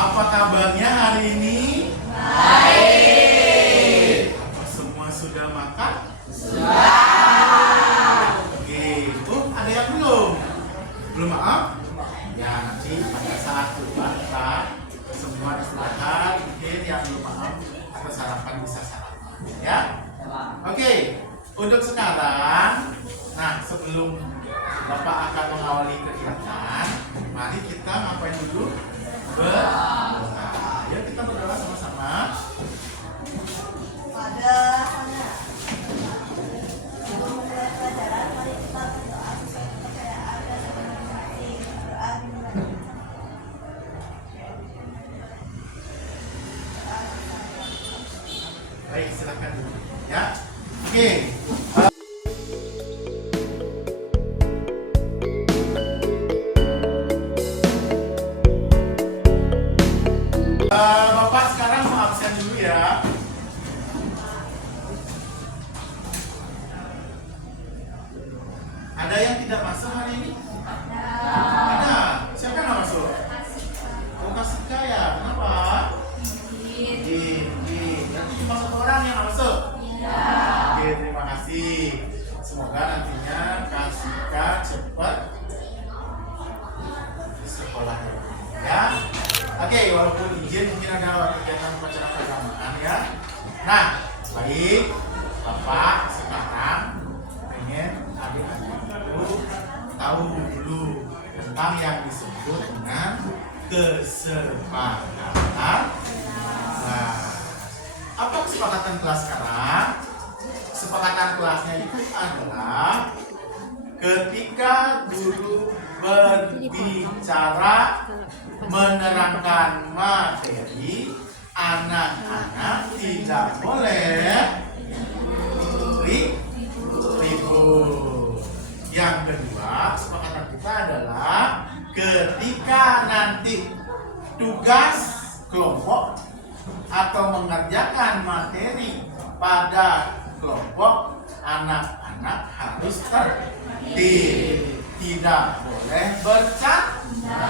Apa kabarnya hari ini? Baik. Apa semua sudah makan? Sudah. Oke. Oh, ada yang belum? Belum maaf? Ya, nanti pada saat kita semua istirahat, mungkin yang belum maaf atau sarapan bisa sarapan. Ya? Oke. Untuk sekarang, nah sebelum Bapak akan mengawali kegiatan, mari kita ngapain dulu? Berdoa. Ya, kita berdoa sama-sama. Pada sebelum mulai pelajaran, mari kita berdoa sesuai kepercayaan dan masing-masing. Berdoa dimulai. Baik, silakan dulu. Ya. Oke. Bapak sekarang mau absen dulu ya. Ada yang tidak masuk hari ini? Ada. Siapa yang nggak masuk? Oh, Kasika ya. Kenapa? Nanti cuma satu orang yang nggak masuk. Oke, terima kasih. Semoga nantinya Kasika cepat di sekolah ya. Oke, walaupun izin mungkin ada kegiatan upacara keagamaan ya. Nah, baik, Bapak sekarang pengen adik-adik itu tahu dulu tentang yang disebut dengan kesepakatan. Nah, apa kesepakatan kelas sekarang? Kesepakatan kelasnya itu adalah ketika guru berbicara menerangkan materi, anak-anak tidak boleh ribut. Yang kedua, kesepakatan kita adalah ketika nanti tugas kelompok atau mengerjakan materi pada kelompok, anak-anak harus tertib, tidak boleh bercanda.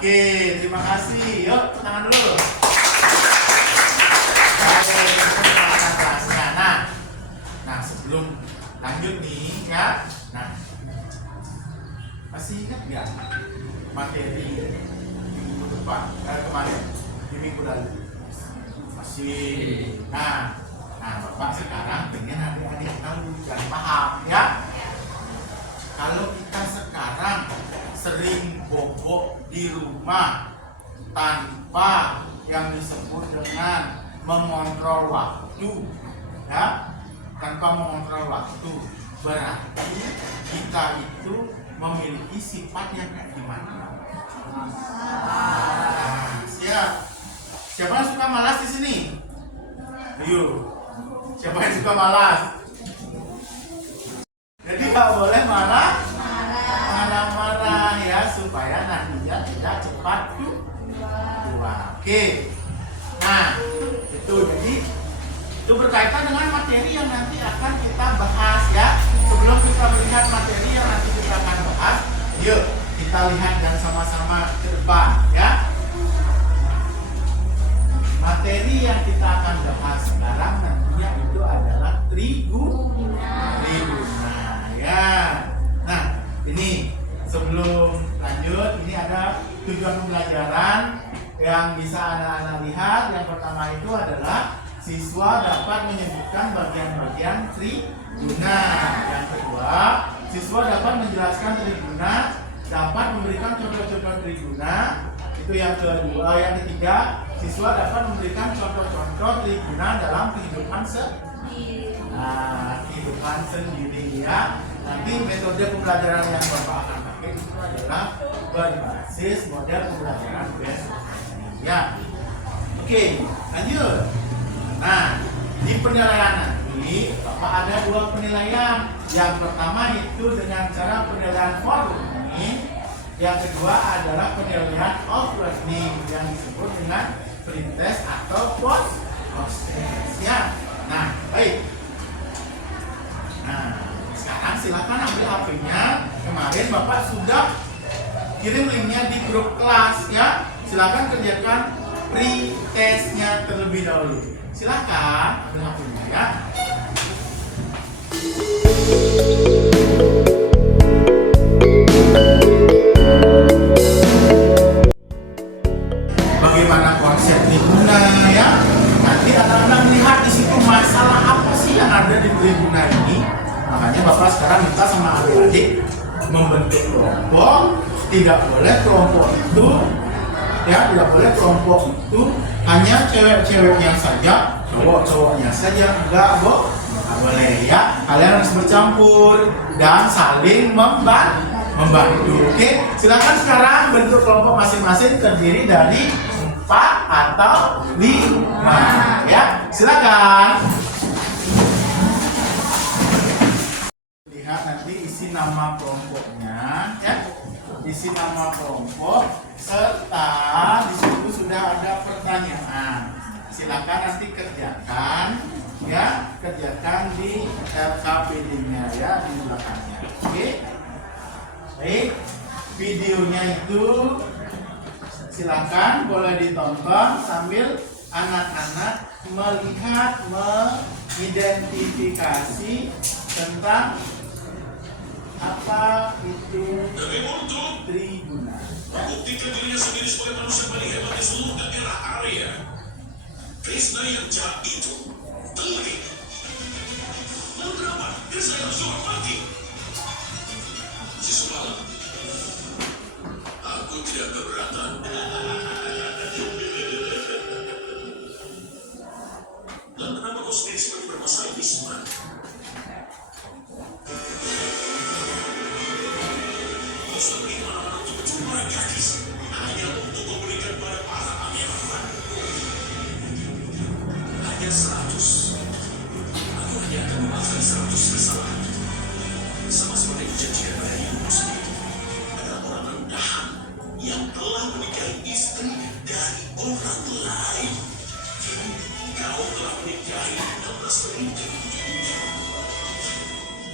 Oke, terima kasih. Yuk, tepuk tangan dulu. Baik, kesempatan kelasnya. Nah, sebelum lanjut nih ya. Nah, masih ingat nggak materi di minggu depan? Kemarin di minggu lalu masih. Nah, Bapak sekarang pengen adik-adik tahu dan paham ya. Kalau kita sekarang sering bobok di rumah tanpa yang disebut dengan mengontrol waktu, ya, tanpa mengontrol waktu, berarti kita itu memiliki sifat yang kayak gimana? Nah, siapa yang suka malas di sini? Ayo, siapa yang suka malas? Jadi nggak boleh marah ya, supaya nantinya tidak cepat tua. Oke. Nah, itu jadi itu berkaitan dengan materi yang nanti akan kita bahas ya. Sebelum kita melihat materi yang nanti kita akan bahas, yuk kita lihat dan sama-sama ke depan ya. Materi yang kita akan bahas sekarang nantinya itu adalah triguna ya. Nah, ini sebelum lanjut, ini ada tujuan pembelajaran yang bisa anak-anak lihat. Yang pertama itu adalah siswa dapat menyebutkan bagian-bagian triguna. Yang kedua, siswa dapat menjelaskan triguna, dapat memberikan contoh-contoh triguna. Itu yang kedua. Yang ketiga, siswa dapat memberikan contoh-contoh triguna dalam kehidupan sendiri ya. Nanti metode pembelajaran yang Bapak akan pakai itu adalah berbasis model pembelajaran basic ya. Oke, lanjut. Nah, di penilaian nanti Bapak ada dua penilaian. Yang pertama itu dengan cara penilaian for learning. Yang kedua adalah penilaian of learning yang disebut dengan pretest atau post test ya. Nah, baik. Nah, sekarang silakan ambil HP-nya. Kemarin Bapak sudah kirim linknya di grup kelas ya. silakan kerjakan pre-testnya terlebih dahulu. Silakan ambil HP-nya ya. Bagaimana konsep tribuna ya? Nanti anak-anak lihat di situ masalah apa sih yang ada di tribuna ini. Makanya Bapak sekarang minta sama adik-adik membentuk kelompok. Tidak boleh kelompok itu ya, tidak boleh kelompok itu hanya cewek-ceweknya saja, cowok-cowoknya saja. Enggak boleh ya. Kalian harus bercampur dan saling membantu. Oke, silakan sekarang bentuk kelompok masing-masing terdiri dari 4 atau 5 ya. Silakan. Lihat nanti isi nama kelompoknya ya. Isi nama kelompok serta di situ sudah ada pertanyaan. Silakan nanti kerjakan ya, kerjakan di RKPD-nya ya, di belakangnya. Oke. Baik, videonya itu silakan boleh ditonton sambil anak-anak melihat, mengidentifikasi tentang apa itu tribuna. Membuktikan dirinya sendiri sebagai manusia paling hebat di seluruh daerah area. Krishna yang jahat itu teliti. Lalu kenapa Krishna yang harus mati? Si Sumala, aku tidak keberatan. Dan kenapa kau sendiri sebagai bermasalah Krishna? Selama ini mana-mana untuk mencuri gadis hanya untuk memberikan pada para pangeran. Hanya 100. Aku hanya akan memaafkan 100 kesalahan. Sama seperti kejadian dari ibumu sendiri. Ada orang rendahan yang telah menikahi istri dari orang lain. Kau telah menikahi 16 perindu.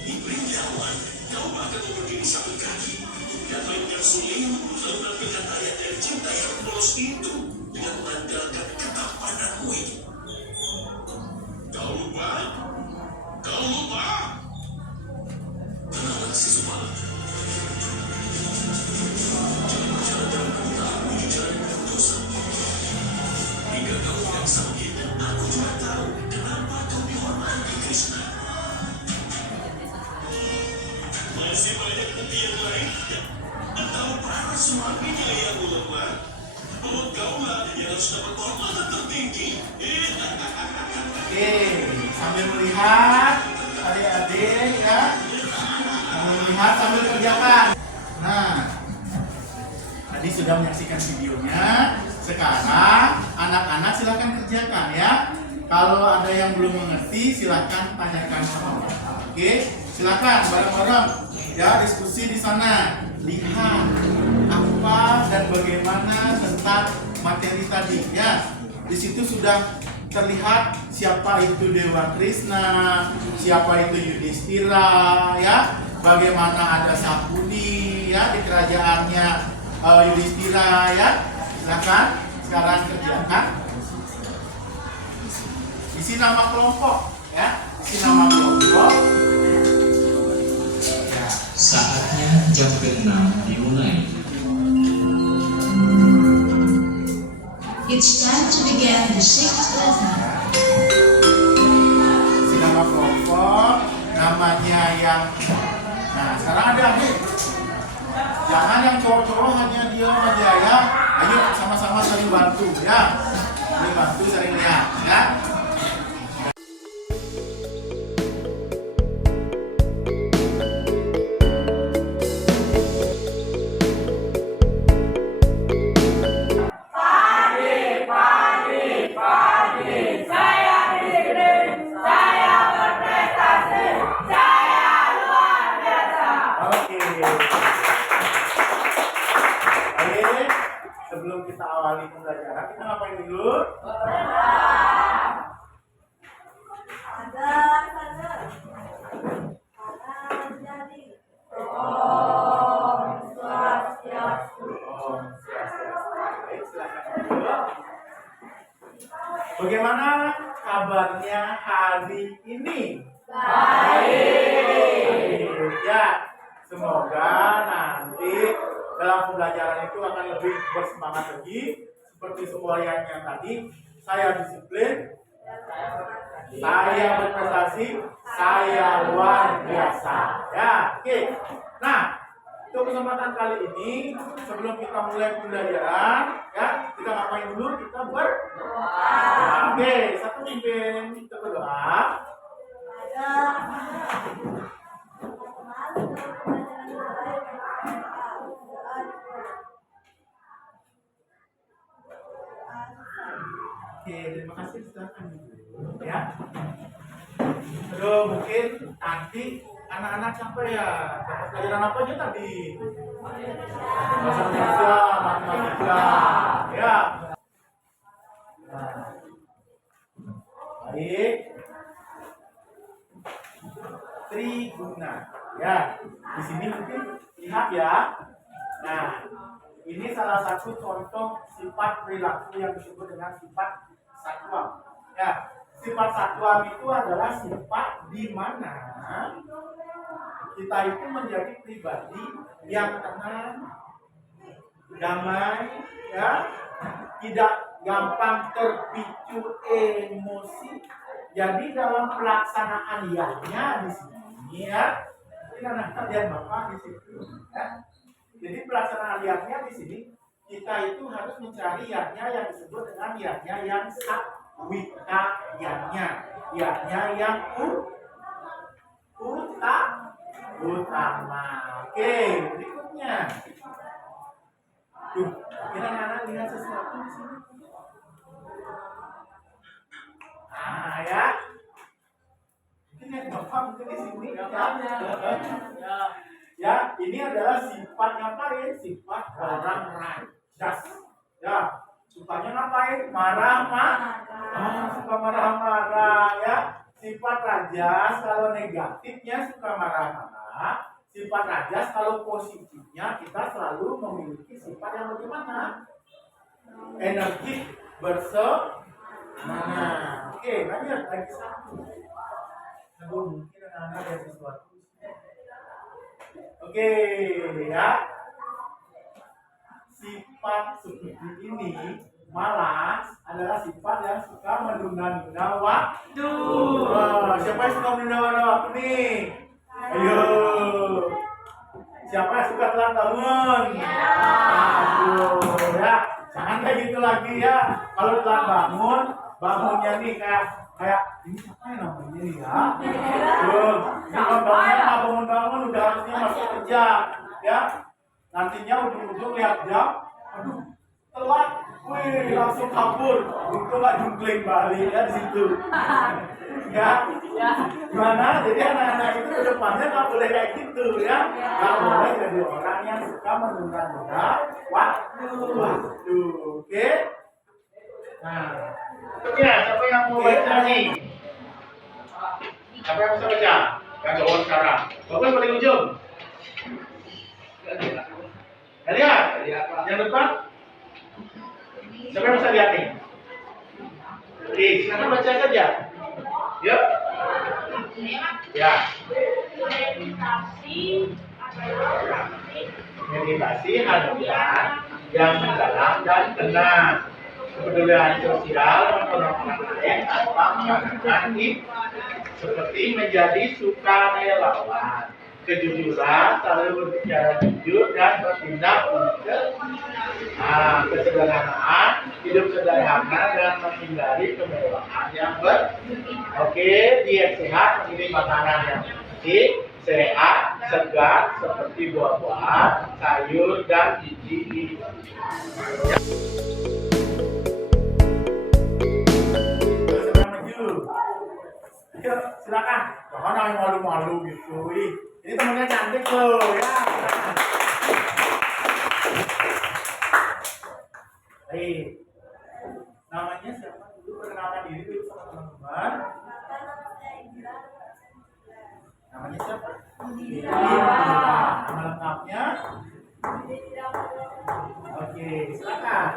Di perindawan, kau bahkan berdiri satu kaki. Dan mainkan suling lalu menampilkan ayat dari cinta yang polos itu dengan mengandalkan ketapananmu itu. Kau lupa? Kau lupa? Tenanglah si Sumala. Jangan berjalan dalam kota, menuju jalan yang dosa. Hingga kau tidak sakit, aku juga tahu kenapa kau dihormati Krishna. Masih banyak bukti yang lain. Tahu para suaminya yang lemah. Oh, kaulah yang harus dapat kehormatan tertinggi. Oke, sambil melihat adik-adik ya, sambil melihat sambil kerjakan. Nah, tadi sudah menyaksikan videonya. Sekarang anak-anak silakan kerjakan ya. Kalau ada yang belum mengerti silakan tanyakan sama Bapak. Oke, silakan bareng-bareng ya diskusi di sana. Lihat apa dan bagaimana tentang materi tadi ya. Di situ sudah terlihat siapa itu Dewa Krishna, siapa itu Yudhistira ya. Bagaimana ada Sakuni ya di kerajaannya Yudhistira ya. Silakan sekarang kerjakan. Isi nama kelompok ya. Isi nama kelompok. Saatnya jam ke-6 dimulai. It's time to begin the 6th lesson. Si nama kelompok, namanya yang. Nah, sekarang ada adik. Jangan yang cowok-cowok hanya dia aja ya. Ayo sama-sama saling bantu ya. Saling bantu, saling lihat ya. Sebelum kita awali pembelajaran, kita ngapain dulu? silakan duduk. Bagaimana kabarnya hari ini? Baik. Ya, semoga nanti dalam pembelajaran itu akan lebih bersemangat lagi. Seperti semboyannya tadi, saya disiplin, saya berprestasi, saya luar biasa. Ya, oke. Nah, untuk kesempatan kali ini, sebelum kita mulai pembelajaran, ya, kita ngapain dulu? Kita berdoa. Oke, satu pimpin kita berdoa. Oke, terima kasih silakan dulu, ya. Terus mungkin nanti anak-anak sampai ya dapat pelajaran apa aja tadi? Bahasa Indonesia, matematika, ya. Nah, baik. Triguna, ya. Di sini mungkin lihat ya. Nah, ini salah satu contoh sifat perilaku yang disebut dengan sifat satwa. Ya, sifat satwa itu adalah sifat di mana kita itu menjadi pribadi yang tenang, damai, ya, tidak gampang terpicu emosi. Jadi dalam pelaksanaan yahnya di sini, ya, ini anak-anak lihat bapak di situ. Ya. Jadi pelaksanaan yahnya di sini kita itu harus mencari yahnya yang disebut dengan yahnya yang satwika yahnya yang utama. Oke, berikutnya. Tuh, kira anak lihat sesuatu di sini. Nah, ya. Mungkin yang bapak mungkin di sini. Ya, ini adalah sifat ngapain? Sifat orang rajas. Ya, sukanya ngapain? Marah-marah. Suka marah-marah, ya. Sifat rajas kalau negatifnya suka marah-marah. Sifat rajas kalau positifnya kita selalu memiliki sifat yang bagaimana? Energi bersemangat. Oke, lanjut lagi satu. Aduh, mungkin anak-anak ada sesuatu. Oke, ya. Sifat seperti ini malas adalah sifat yang suka menunda-nunda waktu. Siapa yang suka menunda-nunda waktu nih? Ayo. Siapa yang suka telat bangun? Aduh, ya. Jangan kayak gitu lagi ya. Kalau telat bangun, bangunnya nih kayak ini siapa yang namanya nih ya? Bangun udah harusnya masuk kerja, ya. Nantinya ujung-ujung lihat jam, aduh, telat, wih, langsung kabur. Untung nggak jungkling balik ya di situ. Ya, gimana? Jadi anak-anak itu ke depannya nggak boleh kayak gitu ya. Nggak boleh jadi orang yang suka menunda-nunda waktu. Oke? Nah, ya, siapa yang mau baca nih? Siapa yang bisa baca? Yang jawab sekarang. Bagus paling ujung. Lihat, yang depan. Siapa yang bisa lihat nih? Oke, silakan baca saja. Yuk. Ya. Meditasi adalah yang mendalam dan tenang. Kepedulian sosial menolong orang lain tanpa menggunakan seperti menjadi sukarelawan, kejujuran, selalu berbicara jujur dan bertindak untuk kesederhanaan, hidup sederhana dan menghindari kemewahan yang diet sehat, memilih makanan yang bersih, sehat, segar seperti buah-buahan, sayur dan biji-biji. Ayo, silakan. Jangan malu-malu gitu. Ini temennya cantik loh, ya. Silakan. Baik. Namanya siapa dulu? Perkenalkan diri dulu sama teman-teman. Namanya siapa? Nama lengkapnya? Oke, silakan.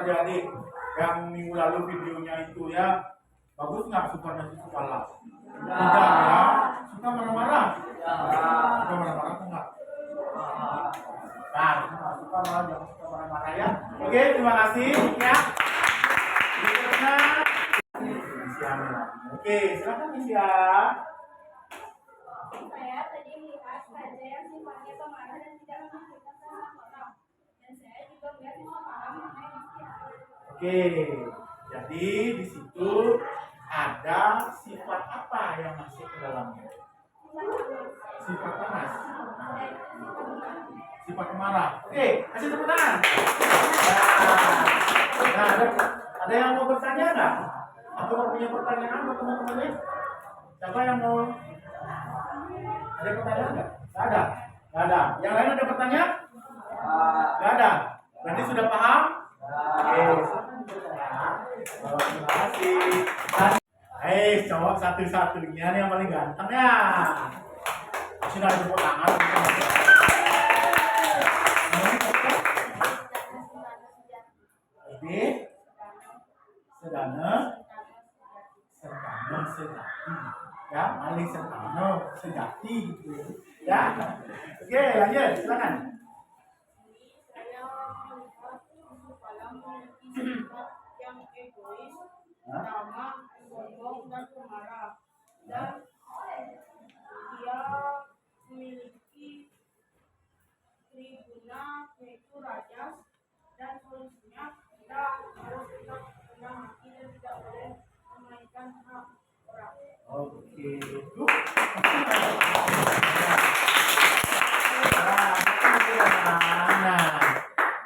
adik-adik yang minggu lalu videonya itu ya, bagus nggak suka nasi kepala? Tidak ya. Suka marah-marah? Suka marah-marah atau enggak? Nah, suka malah jangan suka marah-marah ya. Oke, terima kasih ya. Berikutnya Oke, silakan Isya. Saya tadi melihat raja yang sifatnya pemarah dan tidak memikirkan tentang orang. Dan saya juga melihat siswa paham mengenai istilah. Oke, jadi di situ ada sifat apa yang masuk ke dalamnya? Sifat panas. Sifat marah. Oke, kasih tepuk tangan. Nah, ada yang mau bertanya nggak? Atau punya pertanyaan buat teman-temannya? Siapa yang mau? Ada pertanyaan nggak? Nggak ada. Nggak ada. Yang lain ada pertanyaan? Nggak ada. Berarti sudah paham? Oke. Terima kasih. Cowok satu-satunya nih yang paling ganteng ya. Sudah ada tepuk tangan. Oke. Sedana sejati ya, maling sedana sejati gitu ya. Oke, lanjut silakan. Saya melihat siswa paham memiliki sifat yang egois, tamak, sombong, dan pemarah. Dan dia memiliki tribuna yaitu rajas, dan solusinya kita harus tetap rendah hati dan tidak boleh memainkan hak orang. Oke. Nah,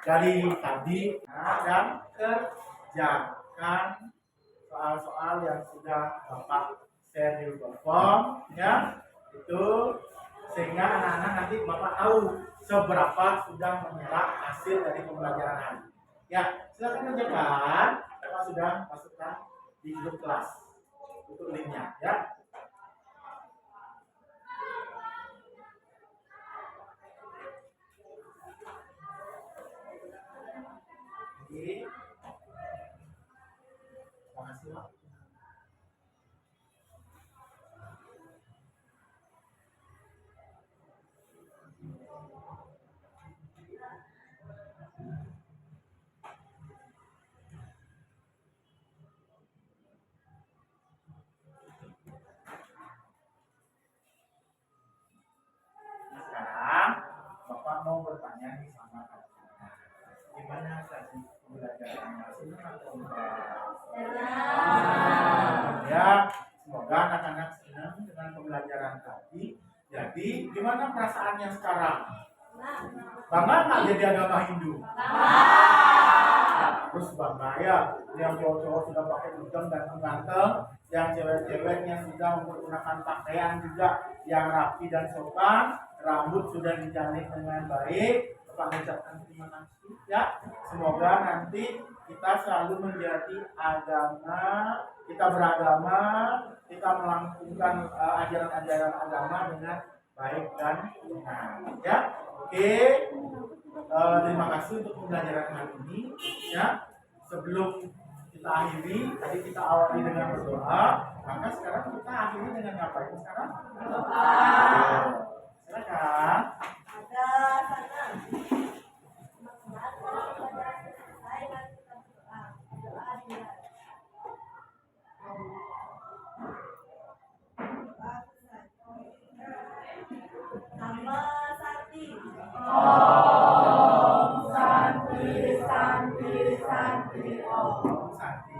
dari tadi dan kerjakan soal-soal yang sudah Bapak share di Google Form ya, itu sehingga anak-anak nanti Bapak tahu seberapa sudah menyerap hasil dari pembelajaran hari. Ya, silakan kerjakan. Bapak sudah masukkan di grup kelas untuk linknya ya. Oke. Terima kasih Pak. Sekarang Bapak mau bertanya nih sama kakak. Gimana tadi pembelajarannya? Senang atau enggak? Ya, semoga anak-anak senang dengan pembelajaran tadi. Jadi, gimana perasaannya sekarang? Bangga nggak jadi agama Hindu? Terus bangga ya, yang cowok-cowok sudah pakai hijab dan ganteng, yang cewek-ceweknya sudah menggunakan pakaian juga yang rapi dan sopan, rambut sudah dijalin dengan baik. Bapak mengucapkan terima kasih ya. Semoga nanti kita selalu menjadi agama, kita beragama, kita melangsungkan ajaran-ajaran agama dengan baik dan benar ya. Oke. Terima kasih untuk pembelajaran hari ini ya. Sebelum kita akhiri, tadi kita awali dengan berdoa, maka sekarang kita akhiri dengan ngapain sekarang? Berdoa. Silakan. Ada sana. Nama Santi. Om Santi Santi Santi Om. Santi.